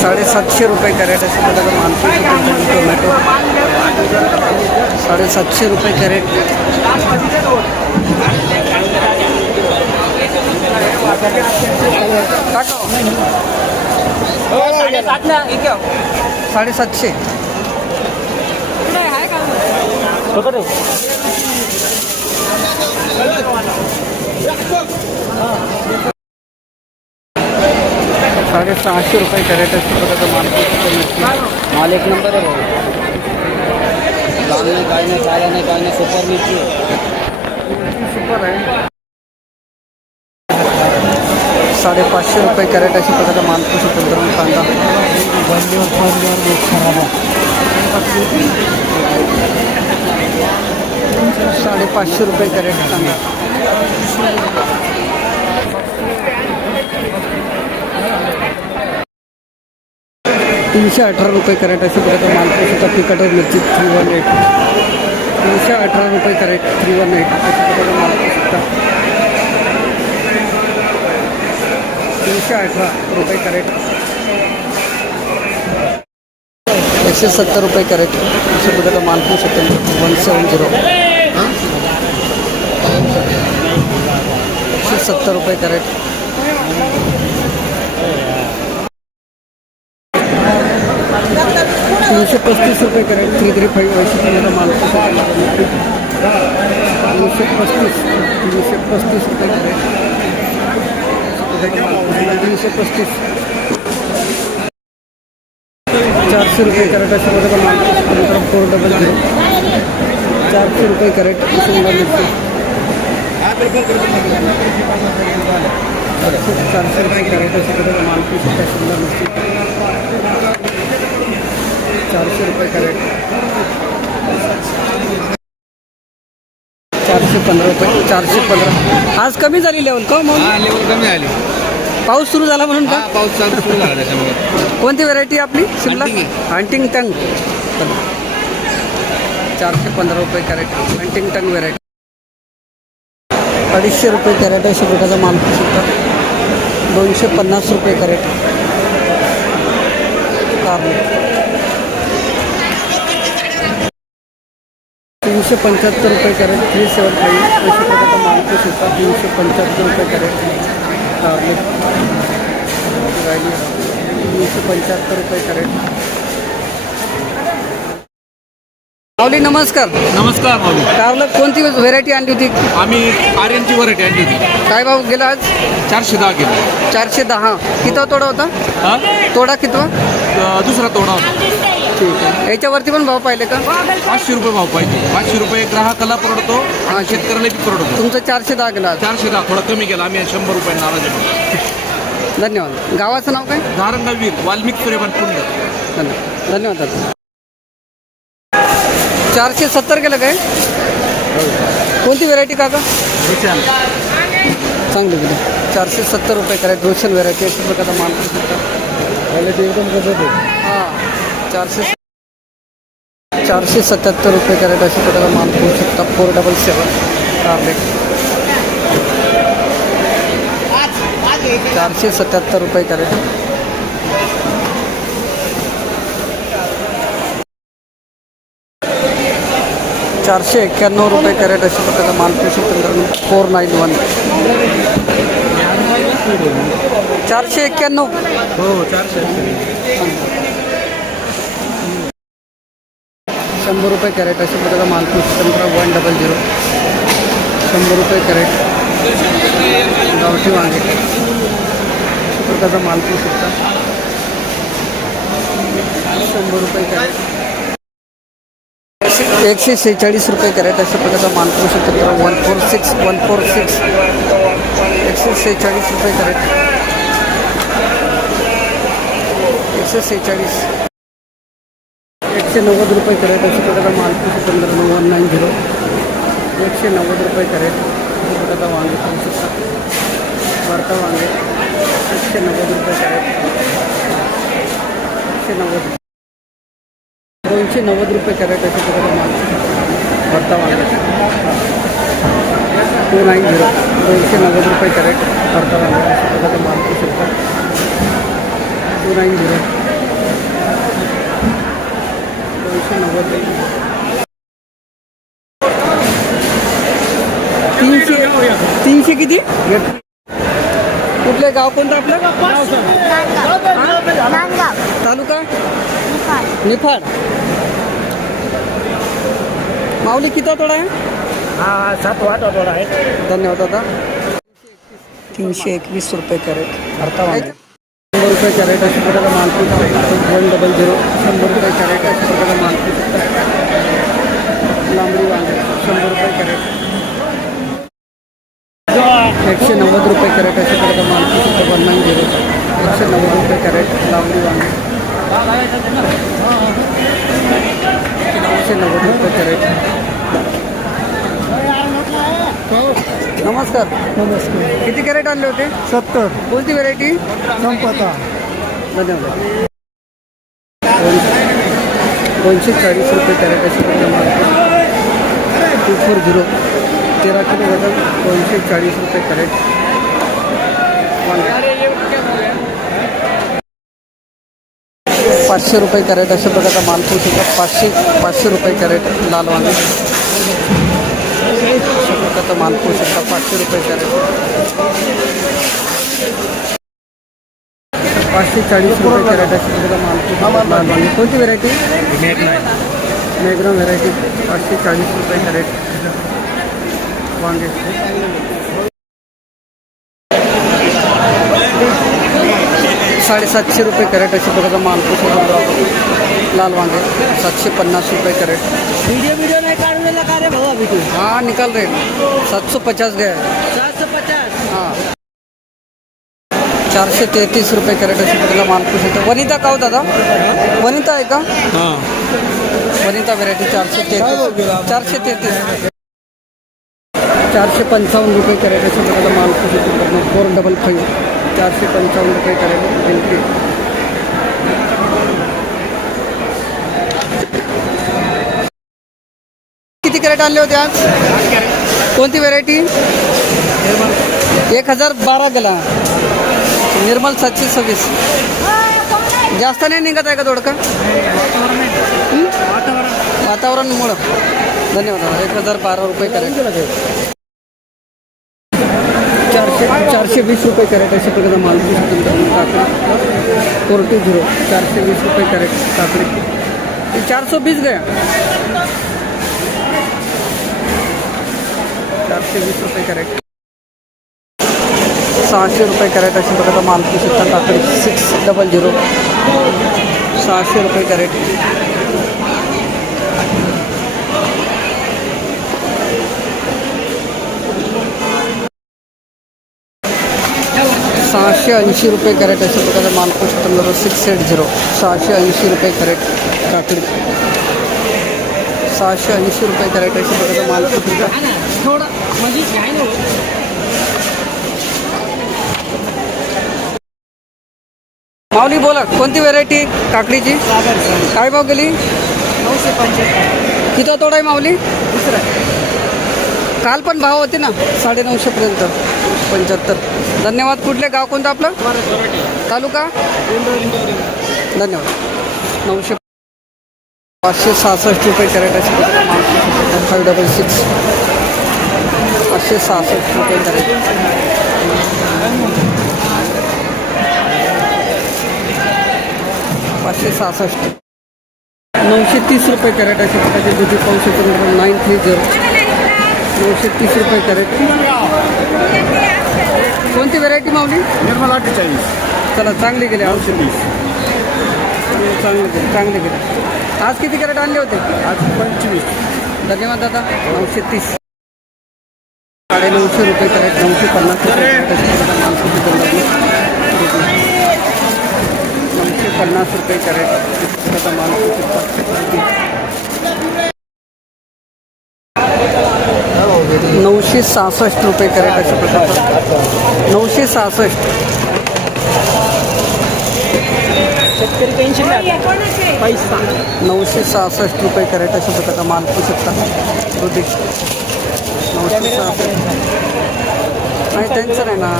750 रुपये कॅरेट असे बघा मालपूस टोमॅटो 750 रुपये कॅरेट. साढ़े 700 650 रुपये कॅरेट असते बघा मालपूस. माल एक नंबर है भाऊ. दाल नहीं काय नहीं साया नहीं काय नहीं सुपर मिर्ची सुपर आहे. 550 रुपये कॅरेट असे बघा मालपूस तंत्रज्ञान कांदा. खराब आहे. 550 रुपये कॅरेट कांदा. 318 रुपये कॅरेट असे बघा मालपूस होता. तिखट मिरची 318. 318 रुपये कॅरेट 318 असे बघा मालपूस होता. 318 रुपये कॅरेट. 170 रुपये कॅरेट असे बघा मालपूस होते. 170 170 रुपये कॅरेट. 335 रुपये कॅरेट. 335 असे बघा मालपूस होते. 335 रुपये कॅरेट. 335 400 रुपये कॅरेट असे बघा मालपूस. 400 रुपये कॅरेट शिमला मिरची. 400 रुपये कॅरेट असे बघा मालपूस शिमला मिरची. 400 रुपये कॅरेट. 415 रुपये. 415 आज कमी झाली लेवल का मग? लेवल कमी आली. पाऊस सुरू झाला म्हणून का? पाऊस चालू सुरू झाला त्याच्यामुळे. कोणती व्हरायटी आपली शिमला? हंटिंग टंग. 415 रुपये कॅरेट हंटिंग टंग व्हरायटी. 250 रुपये कॅरेट अशा प्रकारचा मालपूस होता. 250 रुपये कॅरेट. कारले 375 रुपये कॅरेट. 375 अशा प्रकारचा मालपूस होता. 375 रुपये कॅरेट. कारले 375 रुपये कॅरेट. माऊली नमस्कार. नमस्कार माऊली. कारला कोणती व्हेरायटी आणली होती? आम्ही आर्यनची व्हरायटी आणली होती. काय भाव गेला आज? 410 किलो. 410. कितवा तोडा होता? हा तोडा कितवा? दुसरा तोडा होता. ठीक आहे. याच्यावरती पण भाव पाहिले का? 500 रुपये भाव पाहिजे. 500 रुपये ग्राहकाला परवडतो आणि शेतकऱ्याला बी परवडतो. तुमचं 410 गेला. 410 थोडा कमी केला आम्ही. 100 रुपये नाराज आहे. धन्यवाद. गावाचं नाव काय? धारणगावीर वाल्मिक सूर्यवन पुंड. धन्यवाद. 470 केलं काय? कोणती व्हेरायटी काका? चांगली गेली. 470 रुपये कॅरेट. रोशन व्हेरायटी अशी प्रकारचा माल एकदम कसं हां. 477 रुपये कॅरेट अशी प्रकारचा माल होऊ शकता. 477 कारले 477 रुपये कॅरेट. 491 रुपये कॅरेट अशा प्रकारचा मालपूस 491. 491. हो 400. 100 रुपये कॅरेट अशा प्रकारचा मालपूस 100. 100 रुपये कॅरेट. गावठी वांगे अशा प्रकारचा मालपूस होता. 100 रुपये कॅरेट. 146 रुपये कॅरेट अशा प्रकारचा मालपूस होता. 146. 146 रुपये कॅरेट. 146. 190 रुपये कॅरेट अशा प्रकारचा मालपूस होता. 190. 190 रुपये कॅरेट अशा प्रकारचा वांगे पाहू शकता. वाढता वांगे 190 रुपये कॅरेट. 190. 290 रुपये कॅरेट अशा प्रकारचा माल भरता वांगे 290. 290 रुपये कॅरेट भरता वांगे अशा प्रकारचा माल पाहू शकता. 290. 990. 300 किती? कुठले गाव कोणतं आपलं? नांदगाव तालुका निफाड निफाड. माऊली किती तोडा आहे? 7-8 आठवडा आहे. धन्यवाद दादा. 321 रुपये कॅरेट. 100 रुपये कॅरेट अशा प्रकारचा मालपूर 100. 100 रुपये कॅरेट अशा प्रकारचा मालपूर. लांबडी वांगे 100 रुपये कॅरेट. 190 रुपये कॅरेट अशा प्रकारचा मालपूर 190. 190 रुपये कॅरेट लांबडी वांगे. 190 रुपये कॅरेट. नमस्कार. किती कॅरेट आणले होते? 70. कोणती व्हेरायटी? संपता. धन्यवाद. 240 रुपये कॅरेट अशी माल 240 13 किलो वजन 240 रुपये कॅरेट. 500 रुपये कॅरेट अशा प्रकारचा माल पोहोचतो. 500 रुपये कॅरेट लाल वांगे अशा प्रकारचा माल पोहोचतो. 500 रुपये कॅरेट. 540 रुपये कॅरेट अशा प्रकारचा माल पोहोचतो. लाल वांगे कोणती व्हेरायटी? मेघना व्हेरायटी 540 रुपये कॅरेट वांगे. 750 रुपये कॅरेट अशा प्रकारचा माल पोहोचतो. लाल वांगे 750 रुपये कॅरेट. वीडियो नाही काढलेला का रे भाऊ अभी तू? हाँ निकाल रहे 750 गए. 750. हाँ 433 रुपये कॅरेट अशा प्रकारचा माल पोहोचतो. वनिता का हो दादा? वनिता आहे का? हां. वनिता व्हेरायटी 433. 455 रुपये कॅरेट अशा प्रकारचा माल पोहोचतो. 455 455 रुपये कॅरेट. किती कॅरेट आणले होते आज? कोणती व्हेरायटी? 1012 गेला. निर्मल 726. जास्त नाही निघत आहे का दोडका? वातावरणमुळं. धन्यवाद. 1012 रुपये कॅरेट. 420 रुपये कॅरेट अशा प्रकारचा माल काकडी 40 420 रुपये कॅरेट काकडी. 420 गया. 420 रुपये कॅरेट. 600 रुपये कॅरेट अशा प्रकारचा माल काकडी 600. 600 रुपये कॅरेट. 680 रुपये कॅरेट अशा प्रकारचा माल 680. 680 रुपये कॅरेट काकडी. 680 रुपये कॅरेट अशा प्रकारचा माल थोडं म्हणजे काय नाही. माऊली बोला कोणती व्हेरायटी काकडीची? काय भाव गेली? 975. किती तोडा आहे माऊली? दुसरा. काल पण भाव होते ना 950 पर्यंत 75. धन्यवाद. कुठले गाव कोणतं आपलं? तालुका? धन्यवाद. 900 566 रुपये कॅरेट असे 566. 566 रुपये कॅरेट. 566. 930 रुपये कॅरेट अशा प्रकारचे दुधी पाहू शकतो. 930. 930 रुपये कॅरेट. कोणती व्हेरायटी मावली? निर्मल 48. चला चांगली गेली. 920. चांगले गेले. आज किती कॅरेट आणले होते? आज 25. धन्यवाद दादा. 930. 950 रुपये कॅरेट. 950 रुपये कॅरेट. 950 रुपये कॅरेट माल 966 रुपये कॅरेट अशा प्रकारचा 966. शेतकरी टेन्शन पैसा 966 रुपये कॅरेट अशा प्रकारचा माल पाहू शकता. दुधी 966. नाही त्यांचं नाही ना.